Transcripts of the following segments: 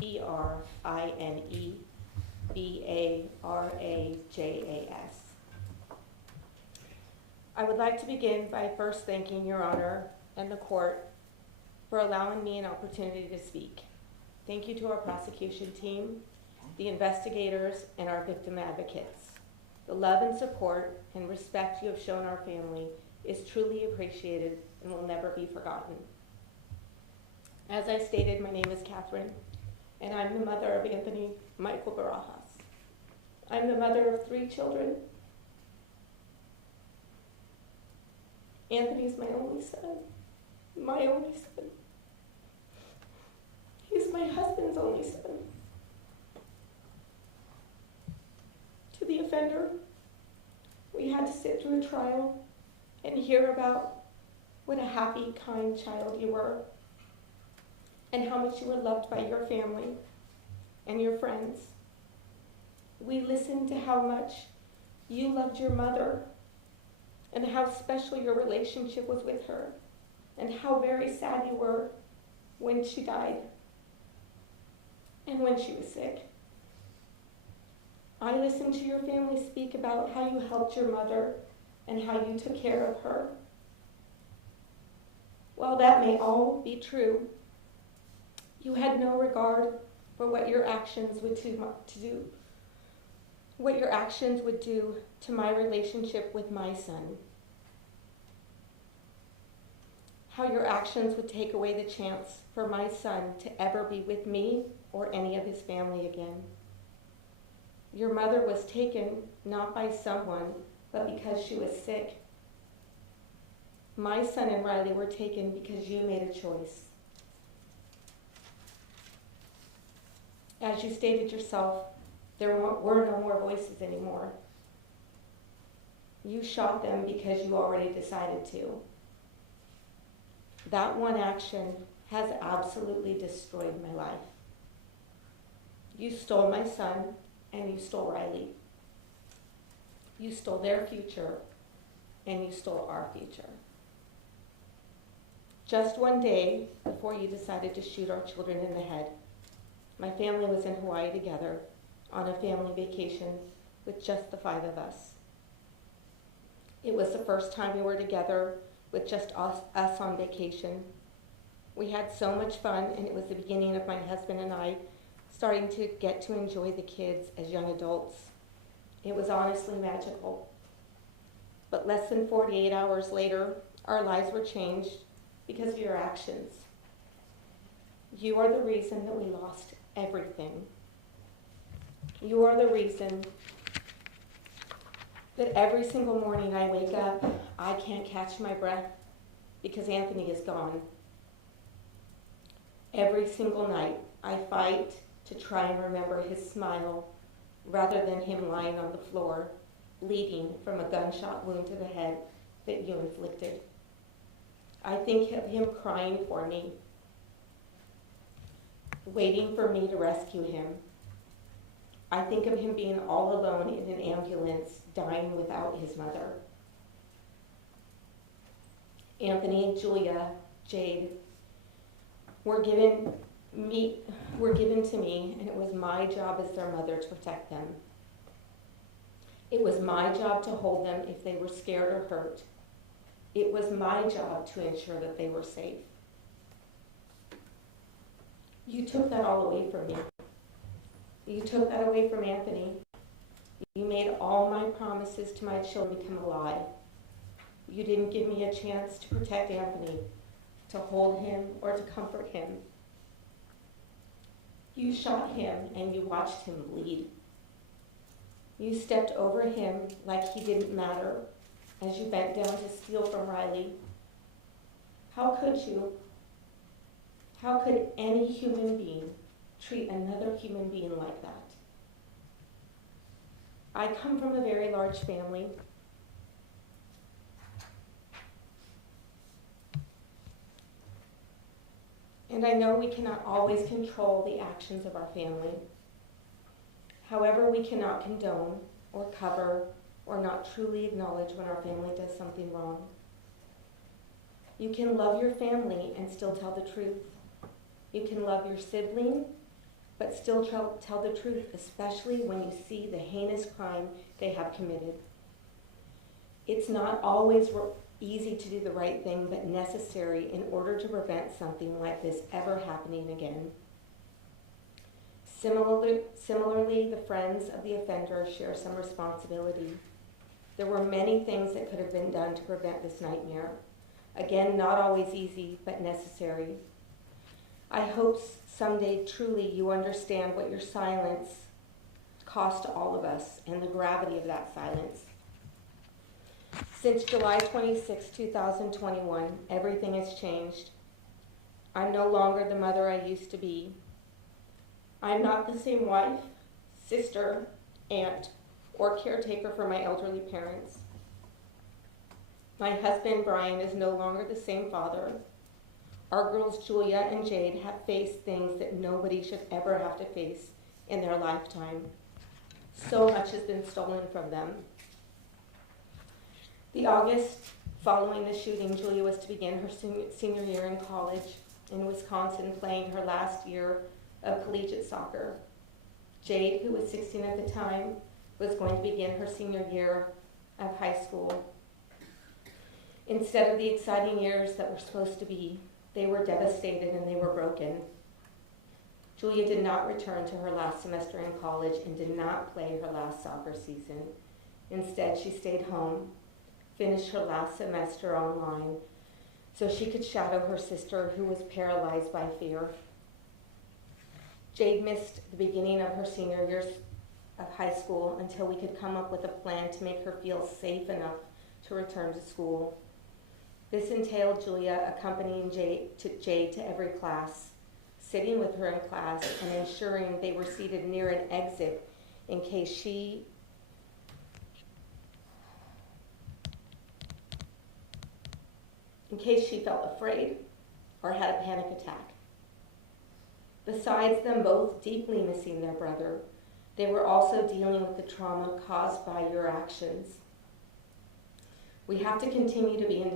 Brinebarajas. I would like to begin by first thanking Your Honor and the court for allowing me an opportunity to speak. Thank you to our prosecution team, the investigators, and our victim advocates. The love and support and respect you have shown our family is truly appreciated and will never be forgotten. As I stated, my name is Catherine, and I'm the mother of Anthony Michael Barajas. I'm the mother of 3 children. Anthony's my only son, my only son. He's my husband's only son. To the offender, we had to sit through a trial and hear about what a happy, kind child you were and how much you were loved by your family and your friends. We listened to how much you loved your mother and how special your relationship was with her and how very sad you were when she died and when she was sick. I listened to your family speak about how you helped your mother and how you took care of her. While that may all be true, you had no regard for what your actions would do to my relationship with my son. How your actions would take away the chance for my son to ever be with me or any of his family again. Your mother was taken not by someone, but because she was sick. My son and Riley were taken because you made a choice. As you stated yourself, there were no more voices anymore. You shot them because you already decided to. That one action has absolutely destroyed my life. You stole my son and you stole Riley. You stole their future and you stole our future. Just one day before you decided to shoot our children in the head, my family was in Hawaii together on a family vacation with just the 5 of us. It was the first time we were together with just us on vacation. We had so much fun, and it was the beginning of my husband and I starting to get to enjoy the kids as young adults. It was honestly magical. But less than 48 hours later, our lives were changed because of your actions. You are the reason that we lost everything. You are the reason that every single morning I wake up, I can't catch my breath because Anthony is gone. Every single night, I fight to try and remember his smile rather than him lying on the floor, bleeding from a gunshot wound to the head that you inflicted. I think of him crying for me, waiting for me to rescue him. I think of him being all alone in an ambulance, dying without his mother. Anthony, Julia, Jade were given to me, and it was my job as their mother to protect them. It was my job to hold them if they were scared or hurt. It was my job to ensure that they were safe. You took that all away from me. You took that away from Anthony. You made all my promises to my children become a lie. You didn't give me a chance to protect Anthony, to hold him, or to comfort him. You shot him and you watched him bleed. You stepped over him like he didn't matter as you bent down to steal from Riley. How could you? How could any human being treat another human being like that? I come from a very large family. And I know we cannot always control the actions of our family. However, we cannot condone or cover or not truly acknowledge when our family does something wrong. You can love your family and still tell the truth. You can love your sibling but still tell the truth, especially when you see the heinous crime they have committed. It's not always easy to do the right thing, but necessary in order to prevent something like this ever happening again. Similarly, the friends of the offender share some responsibility. There were many things that could have been done to prevent this nightmare. Again, not always easy, but necessary. I hope someday truly you understand what your silence cost all of us and the gravity of that silence. Since July 26, 2021, everything has changed. I'm no longer the mother I used to be. I'm not the same wife, sister, aunt, or caretaker for my elderly parents. My husband, Brian, is no longer the same father. Our girls, Julia and Jade, have faced things that nobody should ever have to face in their lifetime. So much has been stolen from them. The August following the shooting, Julia was to begin her senior year in college in Wisconsin, playing her last year of collegiate soccer. Jade, who was 16 at the time, was going to begin her senior year of high school. Instead of the exciting years that were supposed to be, they were devastated and they were broken. Julia did not return to her last semester in college and did not play her last soccer season. Instead, she stayed home, finished her last semester online, so she could shadow her sister, who was paralyzed by fear. Jade missed the beginning of her senior years of high school until we could come up with a plan to make her feel safe enough to return to school. This entailed Julia accompanying Jade to every class, sitting with her in class and ensuring they were seated near an exit in case she felt afraid or had a panic attack. Besides them both deeply missing their brother, they were also dealing with the trauma caused by your actions. We have to continue to be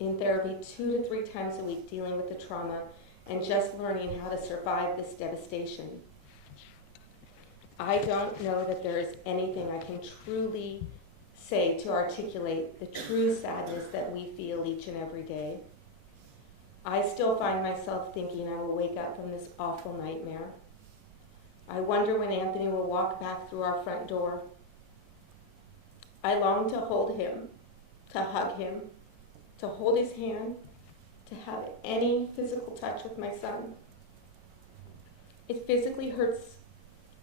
in therapy 2 to 3 times a week, dealing with the trauma and just learning how to survive this devastation. I don't know that there is anything I can truly say to articulate the true sadness that we feel each and every day. I still find myself thinking I will wake up from this awful nightmare. I wonder when Anthony will walk back through our front door. I long to hold him, to hug him, to hold his hand, to have any physical touch with my son. It physically hurts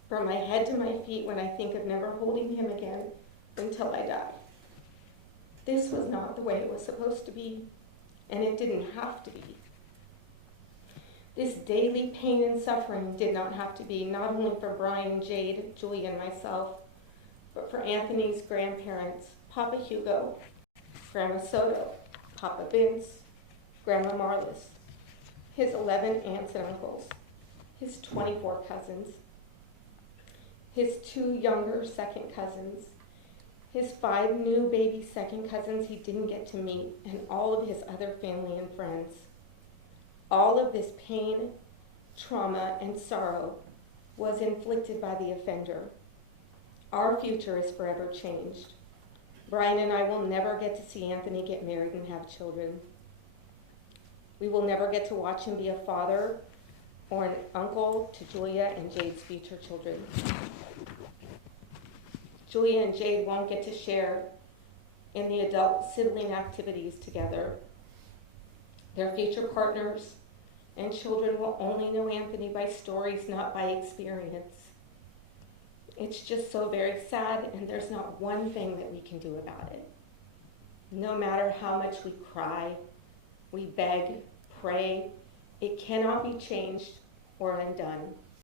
from my head to my feet when I think of never holding him again until I die. This was not the way it was supposed to be, and it didn't have to be. This daily pain and suffering did not have to be, not only for Brian, Jade, Julia, and myself, but for Anthony's grandparents, Papa Hugo, Grandma Soto, Papa Vince, Grandma Marlis, his 11 aunts and uncles, his 24 cousins, his 2 younger second cousins, his 5 new baby second cousins he didn't get to meet, and all of his other family and friends. All of this pain, trauma, and sorrow was inflicted by the offender. Our future is forever changed. Brian and I will never get to see Anthony get married and have children. We will never get to watch him be a father or an uncle to Julia and Jade's future children. Julia and Jade won't get to share in the adult sibling activities together. Their future partners and children will only know Anthony by stories, not by experience. It's just so very sad, and there's not one thing that we can do about it. No matter how much we cry, we beg, pray, it cannot be changed or undone.